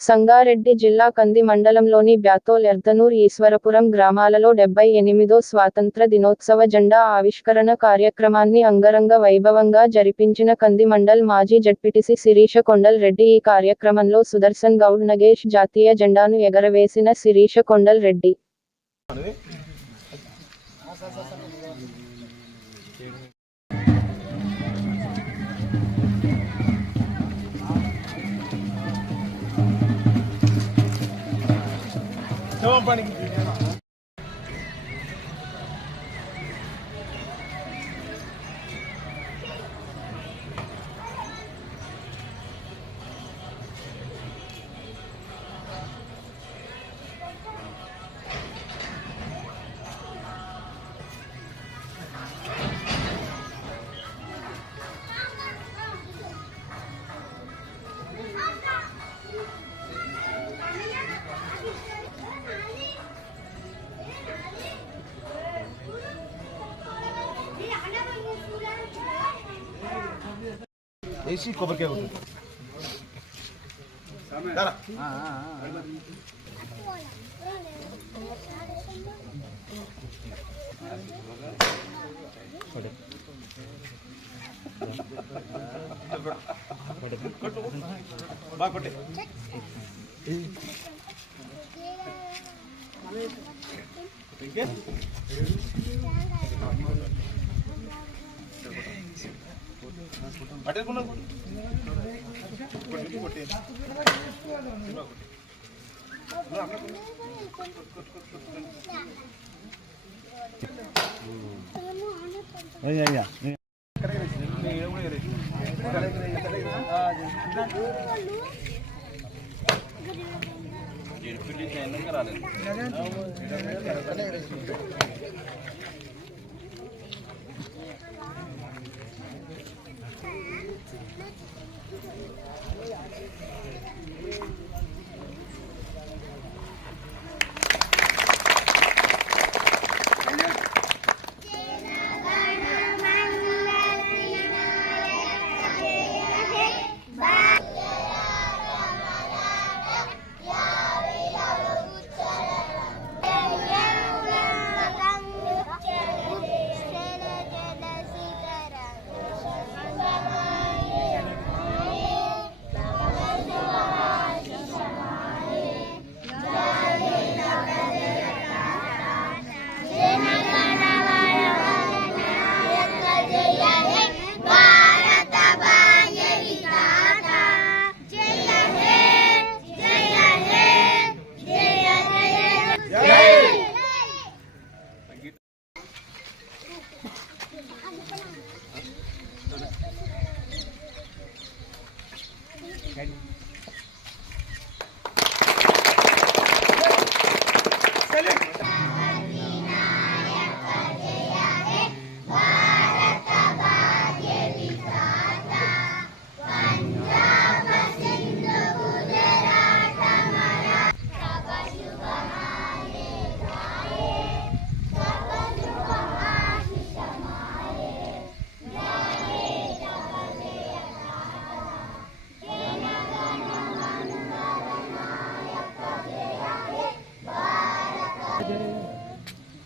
సంగారెడ్డి జిల్లా కంది మండలంలోని బ్యాతోల్ ఎర్దనూర్ ఈశ్వరపురం గ్రామాలలో 78వ స్వాతంత్ర దినోత్సవ జెండా ఆవిష్కరణ కార్యక్రమాన్ని అంగరంగ వైభవంగా జరిపించిన కంది మండల్ మాజీ జడ్పీటీసీ శిరీష కొండల్ రెడ్డి. ఈ కార్యక్రమంలో సుదర్శన్ గౌడ్ నగేష్ జాతీయ జెండాను ఎగరవేసిన శిరీష కొండల్ రెడ్డి ऐसी खबर क्या होती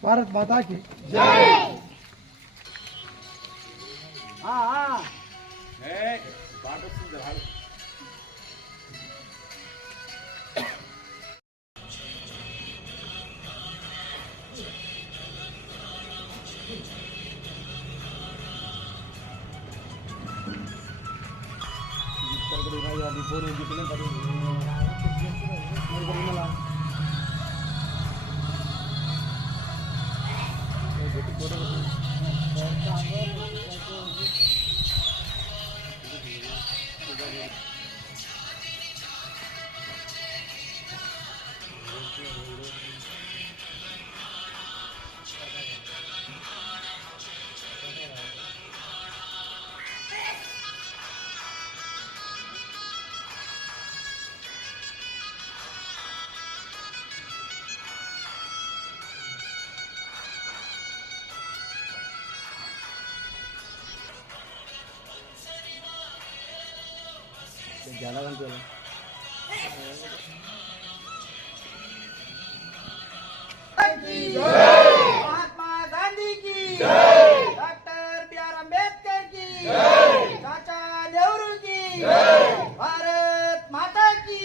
भारत माता की जय। ज्यादा घंटे महात्मा गांधी की डॉक्टर बी.आर. अम्बेडकर की चाचा नेहरू की भारत माता की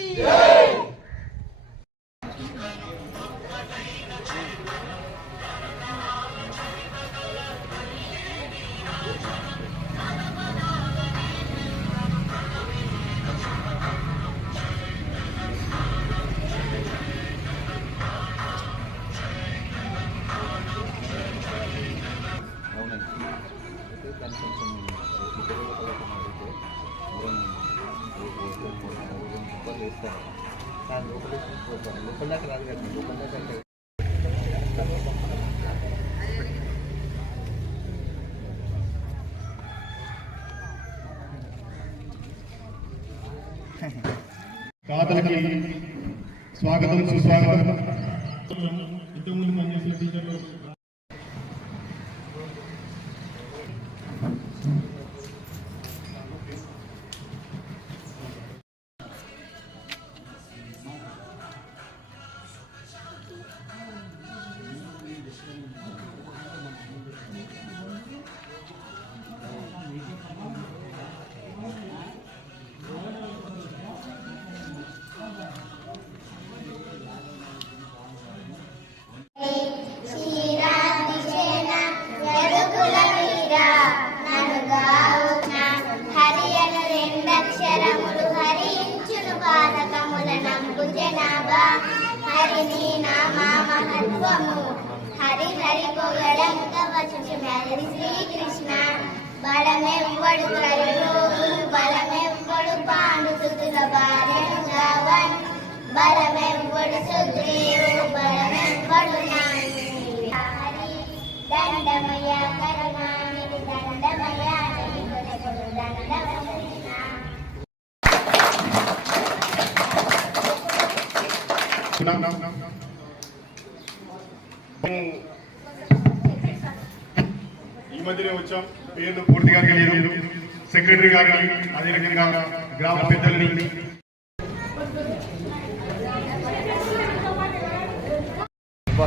దాతలకి స్వాగతం సుస్వాగతం. ఇంతకుముందు పనిచేసిన టీచర్లు హరి హరి శ్రీకృష్ణ బలమెవ్వడు త్రయోగులు బలమెవ్వడు పాండుతుల భార్యను గావన్ బలమెవ్వడు సుగ్రీవు బలమెవ్వడు హరి దండమయ కరుణానిధి దండమయ ఈ మధ్యనే వచ్చాం. పేర్లు పూర్తిగా తెలియదు. సెక్రటరీ గారిని, అదే రకంగా గ్రామ పెద్దలని, సభ